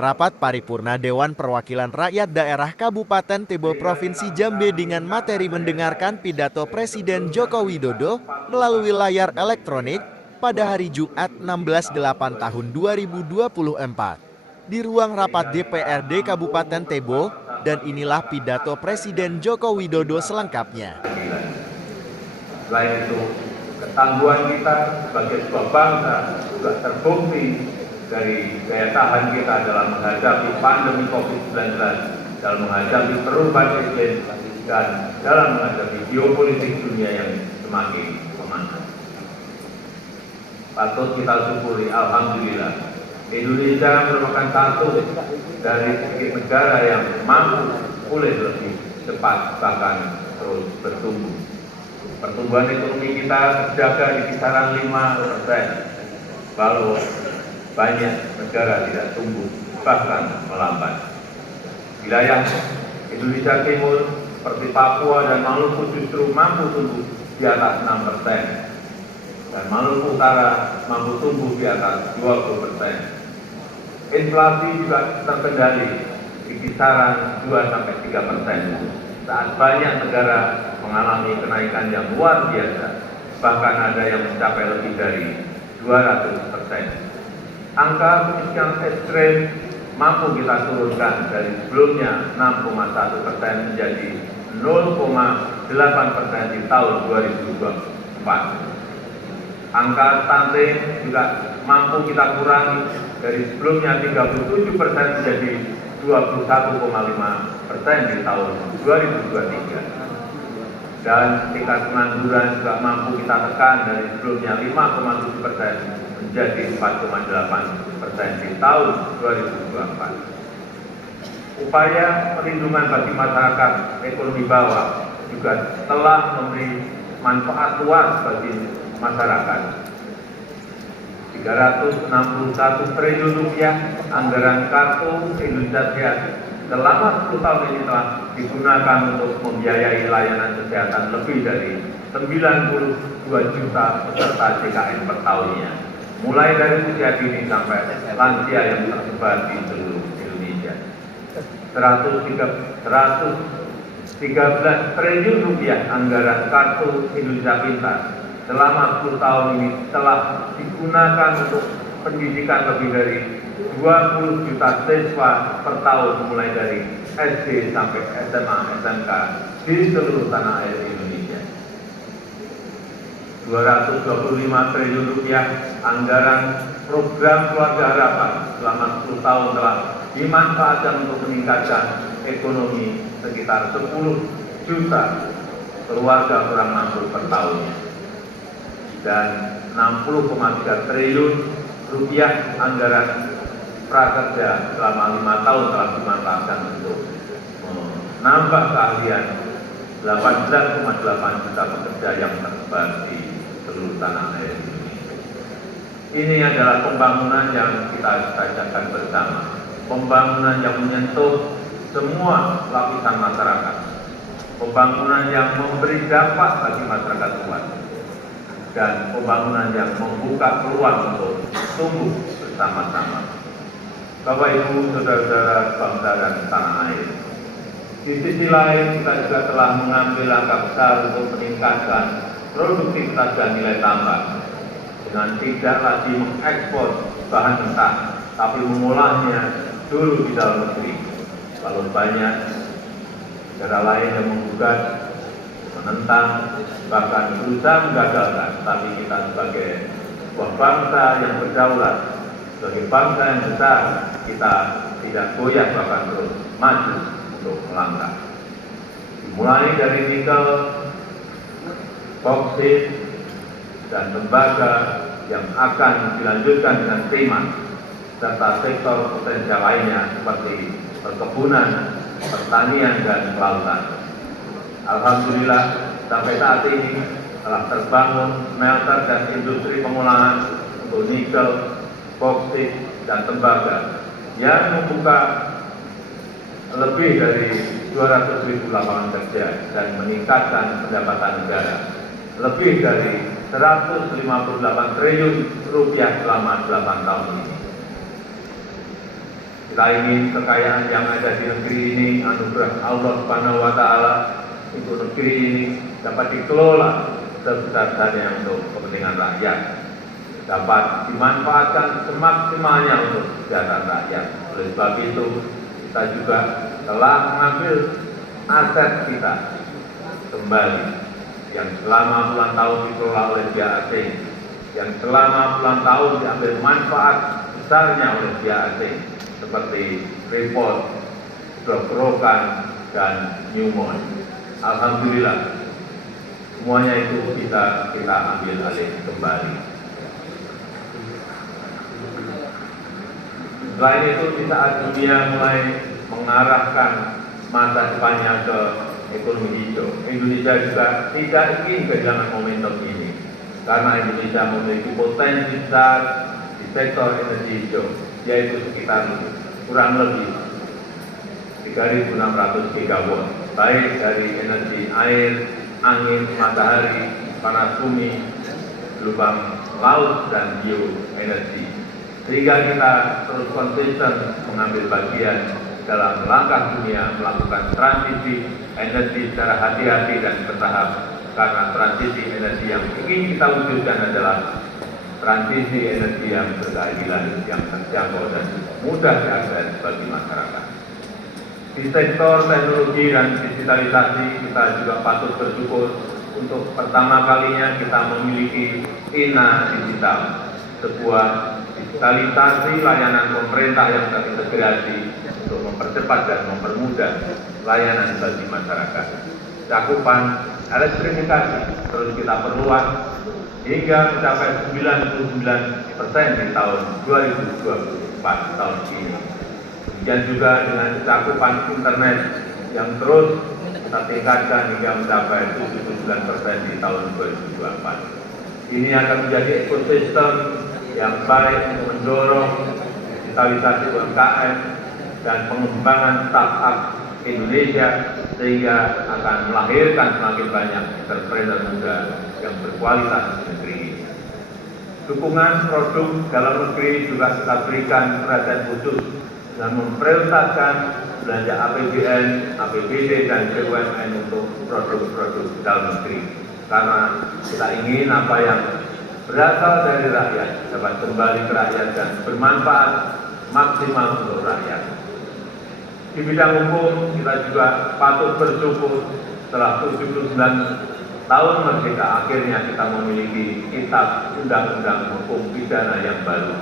Rapat paripurna Dewan Perwakilan Rakyat Daerah Kabupaten Tebo Provinsi Jambe dengan materi mendengarkan pidato Presiden Joko Widodo melalui layar elektronik pada hari Jumat 16/8 tahun 2024 di ruang rapat DPRD Kabupaten Tebo, dan inilah pidato Presiden Joko Widodo selengkapnya. Selain itu, ketangguhan kita sebagai sebuah bangsa juga terbukti dari daya tahan kita dalam menghadapi pandemi COVID-19, dalam menghadapi perubahan iklim, dan dalam menghadapi geopolitik dunia yang semakin memanas. Patut kita syukuri, alhamdulillah, Indonesia merupakan satu dari sedikit negara yang mampu pulih lebih cepat, bahkan terus bertumbuh. Pertumbuhan ekonomi kita terjaga di kisaran 5%, walau banyak negara tidak tumbuh, bahkan melambat. Wilayah Indonesia Timur seperti Papua dan Maluku justru mampu tumbuh di atas 6%, dan Maluku Utara mampu tumbuh di atas 20%. Inflasi juga terkendali di kisaran 2-3%, saat banyak negara mengalami kenaikan yang luar biasa, bahkan ada yang mencapai lebih dari 200%. Angka kemiskinan ekstrem mampu kita turunkan dari sebelumnya 6,1% menjadi 0,8% di tahun 2024. Angka stunting juga mampu kita kurangi dari sebelumnya 37% menjadi 21,5% di tahun 2023. Dan tingkat pengangguran juga mampu kita tekan dari sebelumnya 5,7% menjadi 4,8% di tahun 2024. Upaya perlindungan bagi masyarakat ekonomi bawah juga telah memberi manfaat luas bagi masyarakat. 361 triliun rupiah anggaran Kartu Indonesia Sehat selama 10 tahun ini telah digunakan untuk membiayai layanan kesehatan lebih dari 92 juta peserta JKN per tahunnya, mulai dari usia dini sampai lansia yang tersebar di seluruh Indonesia. 113 triliun rupiah anggaran Kartu Indonesia Pintar selama 10 tahun ini telah digunakan untuk pendidikan lebih dari 20 juta siswa per tahun, mulai dari SD sampai SMA, SMK di seluruh tanah air Indonesia. 225 triliun rupiah anggaran program Keluarga Harapan selama 10 tahun telah dimanfaatkan untuk meningkatkan ekonomi sekitar 10 juta keluarga kurang mampu per tahunnya. Dan 60,3 triliun rupiah anggaran prakerja selama 5 tahun telah dimanfaatkan untuk menambah keahlian 18,8 juta pekerja yang tersebar di seluruh tanah air Indonesia. Ini adalah pembangunan yang kita cita-citakan bersama, pembangunan yang menyentuh semua lapisan masyarakat, pembangunan yang memberi dampak bagi masyarakat luas, dan pembangunan yang membuka peluang untuk tumbuh bersama-sama. Bapak Ibu, saudara-saudara bangsa dan tanah air, di sisi lain kita juga telah mengambil langkah besar untuk meningkatkan produktivitas dan nilai tambah dengan tidak lagi mengekspor bahan mentah, tapi mengolahnya dulu di dalam negeri. Kalau banyak negara lain yang menggugat, menentang, bahkan berusaha menggagalkan, tapi kita sebagai sebuah bangsa yang berdaulat, sebagai bangsa yang besar, kita tidak goyah, bahkan terus maju untuk melangkah. Dimulai dari nikel, boksit, dan tembaga yang akan dilanjutkan dengan prima, serta sektor potensial lainnya seperti perkebunan, pertanian, dan kelautan. Alhamdulillah, sampai saat ini telah terbangun smelter dan industri pengolahan untuk nikel, boksit, dan tembaga yang membuka lebih dari 200.000 lapangan kerja dan meningkatkan pendapatan negara lebih dari 158 triliun rupiah selama 8 tahun ini. Kita ingin kekayaan yang ada di negeri ini, anugerah Allah Subhanahu wa Ta'ala, untuk negeri ini dapat dikelola sebesar-besarnya untuk kepentingan rakyat, dapat dimanfaatkan semaksimalnya untuk kesejahteraan rakyat. Oleh sebab itu, kita juga telah mengambil aset kita kembali yang selama puluhan tahun dikelola oleh pihak asing, yang selama puluhan tahun diambil manfaat besarnya oleh pihak asing, seperti Freeport, Grobogan, dan Newmont. Alhamdulillah, semuanya itu bisa kita ambil alih kembali. Selain itu, di saat dunia mulai mengarahkan masa depannya ke ekonomi hijau, Indonesia juga tidak ingin kehilangan momentum ini, karena Indonesia memiliki potensi besar di sektor energi hijau, yaitu sekitar kurang lebih 3.600 gigawatt, baik dari energi air, angin, matahari, panas bumi, lubang laut, dan bioenergi. Sehingga kita terus konsisten mengambil bagian dalam langkah dunia melakukan transisi energi secara hati-hati dan bertahap, karena transisi energi yang ingin kita wujudkan adalah transisi energi yang berkeadilan, yang terjangkau dan mudah diakses bagi masyarakat. Di sektor teknologi dan digitalisasi, kita juga patut bersyukur untuk pertama kalinya kita memiliki INA Digital, sebuah digitalisasi layanan pemerintah yang terintegrasi untuk mempercepat dan mempermudah layanan bagi masyarakat. Cakupan elektrifikasi terus kita perluas hingga mencapai 99% di tahun 2024 tahun ini. Demikian juga dengan cakupan internet yang terus kita tingkatkan hingga mencapai 79% di tahun 2024. Ini akan menjadi ekosistem yang baik untuk mendorong digitalisasi UMKM dan pengembangan startup Indonesia, sehingga akan melahirkan semakin banyak entrepreneur muda yang berkualitas di negeri ini. Dukungan produk dalam negeri juga kita berikan perhatian khusus dengan memprioritaskan belanja APBN, APBD, dan BUMN untuk produk-produk dalam negeri. Karena kita ingin apa yang berasal dari rakyat dapat kembali ke rakyat dan bermanfaat maksimal untuk rakyat. Di bidang hukum, kita juga patut bersyukur setelah 79 tahun merdeka, akhirnya kita memiliki kitab undang-undang hukum pidana yang baru.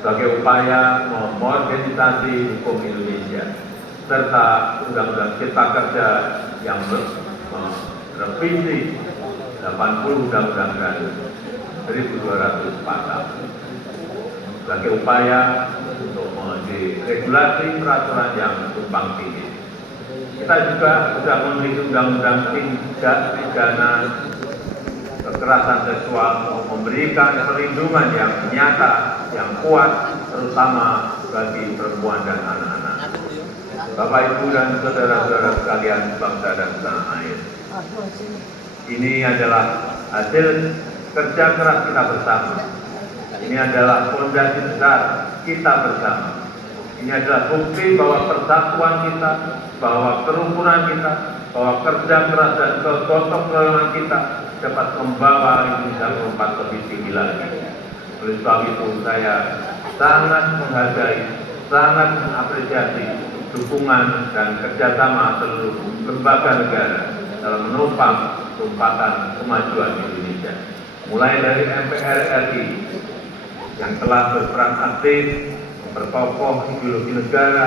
Sebagai upaya memodernisasi hukum Indonesia, serta undang-undang cipta kerja yang merevisi 80 undang-undang dan 1.200 pasal. Sebagai upaya untuk meregulasi peraturan yang tumpang tindih. Kita juga sudah memiliki undang-undang tindak pidana kekerasan seksual, memberikan perlindungan yang nyata, yang kuat, terutama bagi perempuan dan anak-anak. Bapak, Ibu, dan saudara-saudara sekalian bangsa dan tanah air, ini adalah hasil kerja keras kita bersama. Ini adalah fondasi besar kita bersama. Ini adalah bukti bahwa persatuan kita, bahwa kerukunan kita, bahwa kerja keras dan kegotong royongan kita dapat membawa Indonesia lompat lebih tinggi lagi. Oleh sebab itu, saya sangat menghargai, sangat mengapresiasi dukungan dan kerjasama seluruh lembaga negara dalam menopang lompatan kemajuan Indonesia. Mulai dari MPR RI yang telah berperan aktif memperkokoh ideologi negara,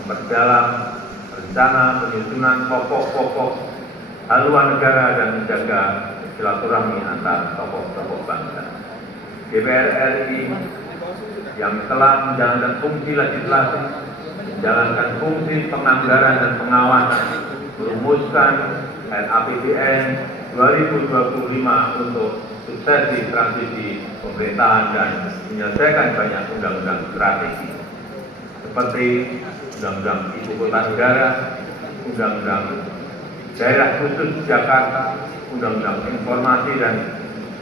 memperdalam rencana penyusunan pokok-pokok haluan negara dan menjaga silaturahmi antar tokoh-tokoh bangsa. DPR RI yang telah menjalankan fungsi legislasi, menjalankan fungsi penganggaran dan pengawasan, merumuskan RAPBN 2025 untuk suksesi transisi pemerintahan dan menyelesaikan banyak undang-undang strategi seperti Undang-Undang Ibu Kota Negara, Undang-Undang Daerah Khusus Jakarta, Undang-Undang Informasi dan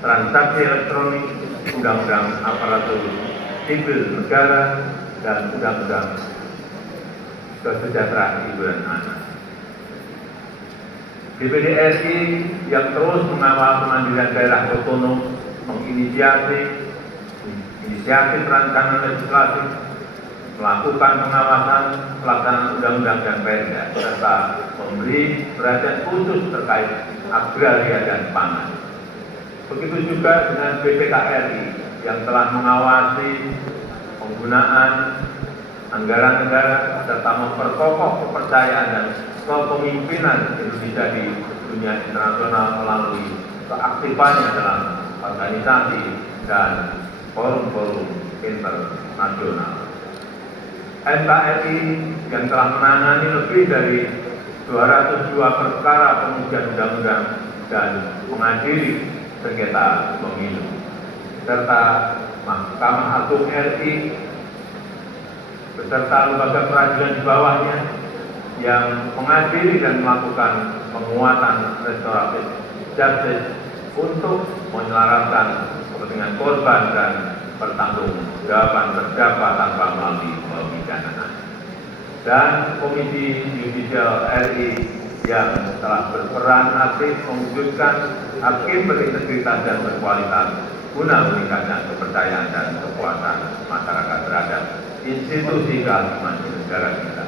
Transaksi Elektronik, Undang-Undang Aparatur Sipil Negara, dan Undang-Undang Kesejahteraan Ibu dan Anak. DPD RI yang terus mengawal kemandirian daerah otonom, menginisiasi rancangan legislasi, melakukan pengawasan pelaksanaan undang-undang dan perda, serta memberi perhatian khusus terkait agraria dan pangan. Begitu juga dengan BPKRI yang telah mengawasi penggunaan anggaran negara serta memperkokoh kepercayaan dan kepemimpinan Indonesia di dunia internasional melalui keaktifannya dalam organisasi dan forum-forum internasional. NKRI yang telah menangani lebih dari 202 perkara pengujian undang-undang dan mengadili sengketa pemilu, serta Mahkamah Agung RI beserta lembaga peradilan di bawahnya yang mengadili dan melakukan penguatan restoratif justice untuk menyelaraskan kepentingan korban dan pertanggungjawaban terdakwa tanpa melalui pemidanaan. Dan Komisi Yudisial RI yang telah berperan aktif mewujudkan hakim berintegritas dan berkualitas guna meningkatkan kepercayaan dan kepuasan masyarakat terhadap institusi kehakiman di negara kita.